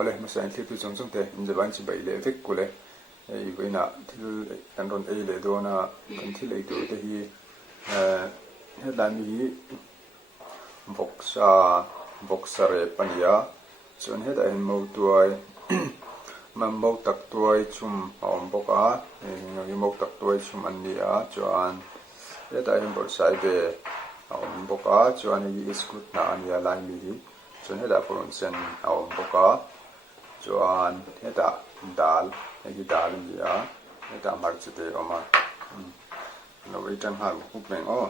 ole masain thli tu chong chong te in jaban chi bai le vek kule ei goina thil kan ron ei le do na kan thil ei tu te hi headline hi boxare pania chon heta in mo tuai mam mo tak tuai chum om boka ngi mo tak tuai chum an ni a chuan heta in bol sai be om boka chuan hi skut na ania lai mi hi chuan heta pron sen om boka chuan heta dal hi dal ni a heta mar chute oma no wei tan ha ku meng o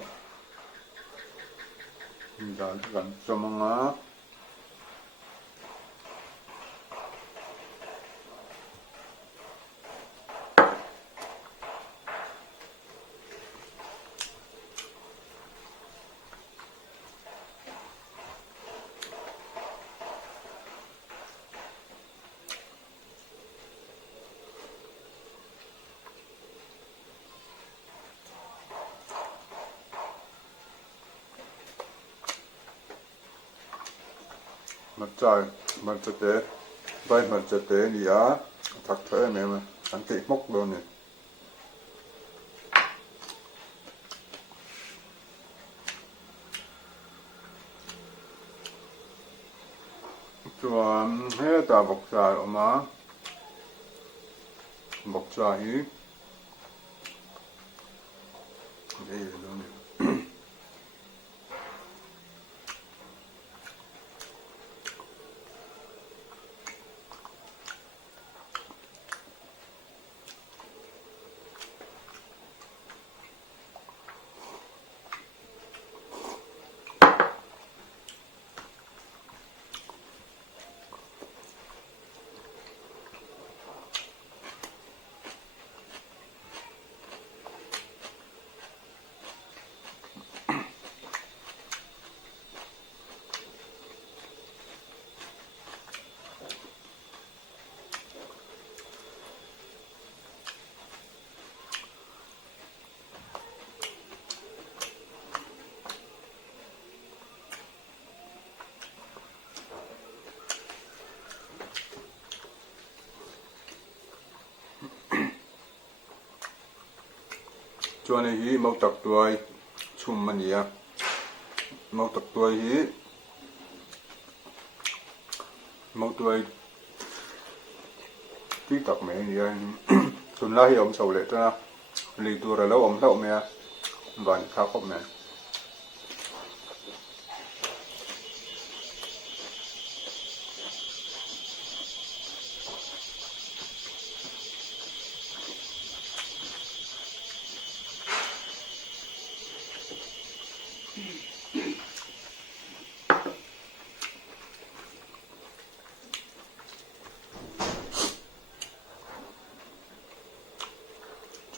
dal kan chomanga marchate bai marchate ni a thak thoe me ma an te mok lo ni chuan heta boksa oma boksa hi ei lo ni chuan hi mo tak tuai chum mania mo tak tuai hi mo tuai ti tak me ni a chun la hi om so le ta li tu ra lo om lo me a van kha khop me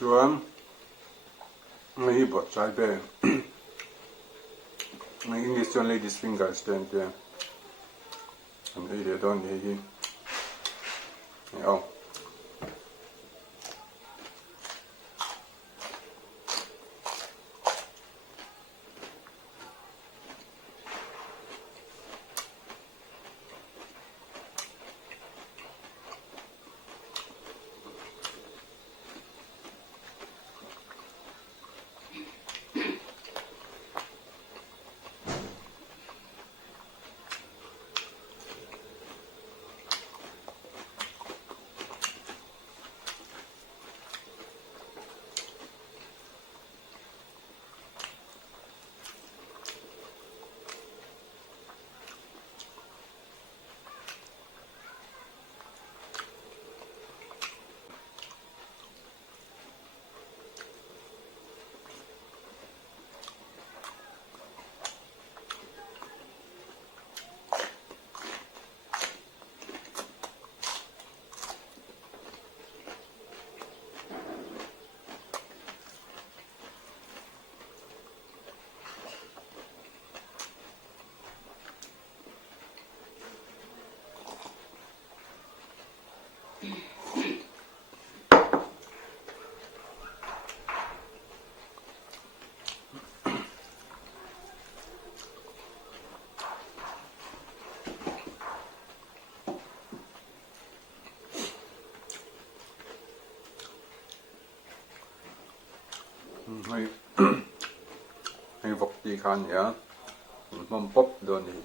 chuan ngi bot chai be ngi English chuan ladies finger stand te an ei le don ni hi au hay hay vok ti khan ya mom pop do ni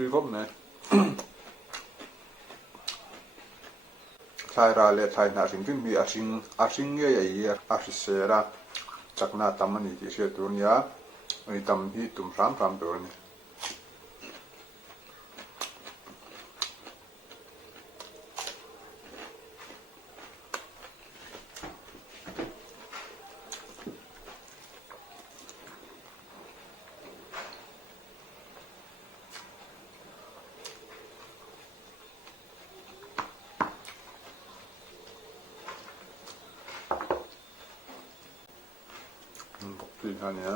คือผมเนี่ยชายราเลชายนาสิงที่มีอาชิงเงี้ยอาชิเสระจากนาตามันนี่ที่เชื่อตัวนี้อันนี้ตามที่ตุ่มสามตัวนี้บอกที่ท่านเนี่ย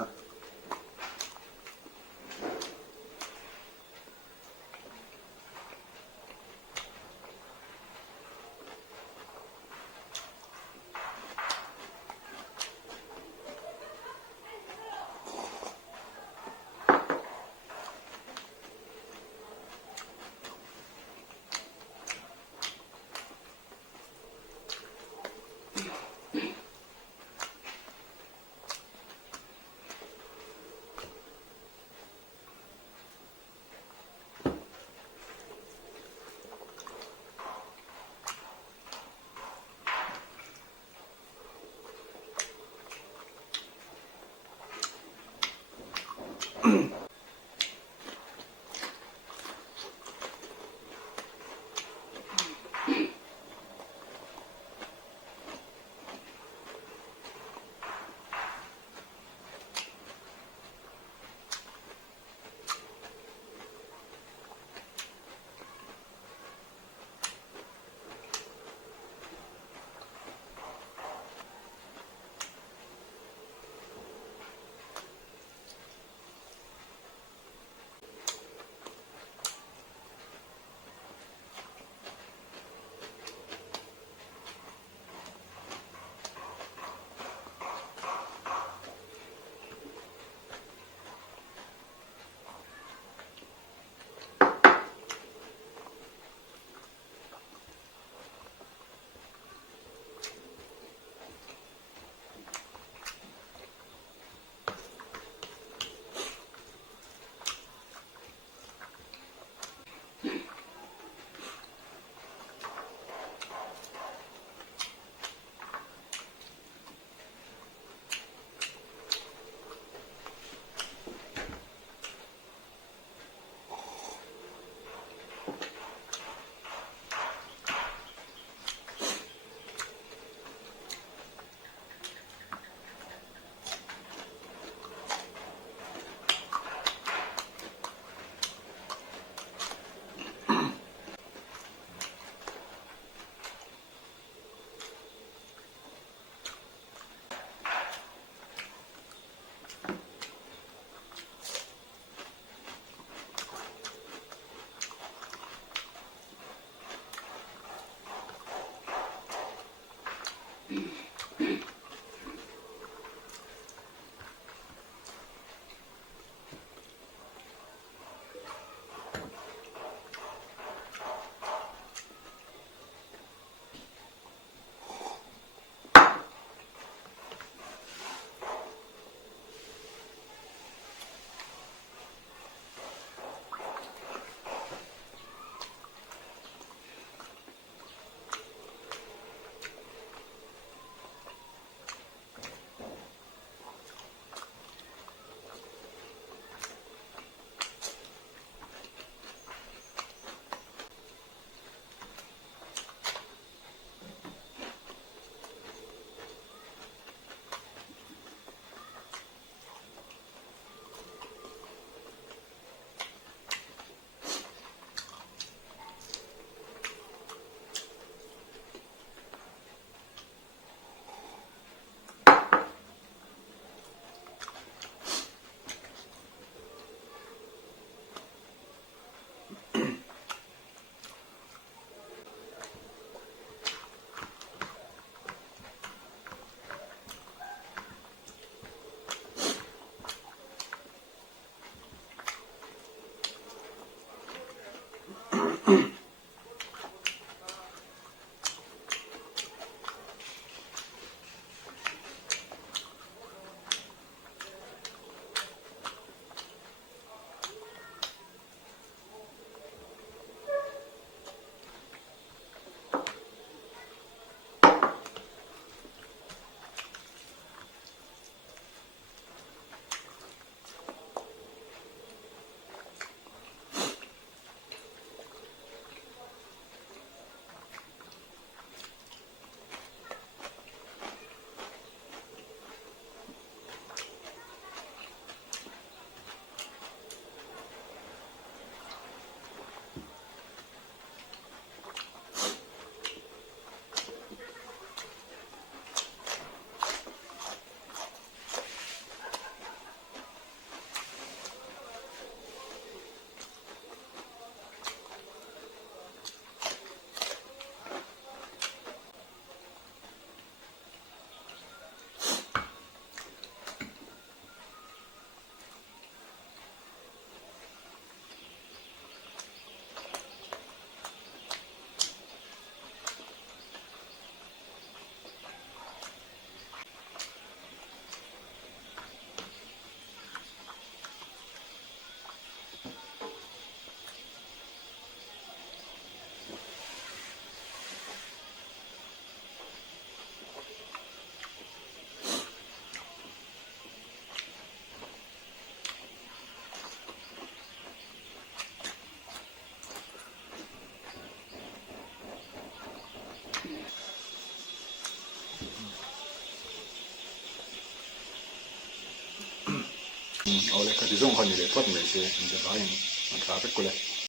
Ole, kad ei suunga niille, et võtme see, on see laim, on saab ikku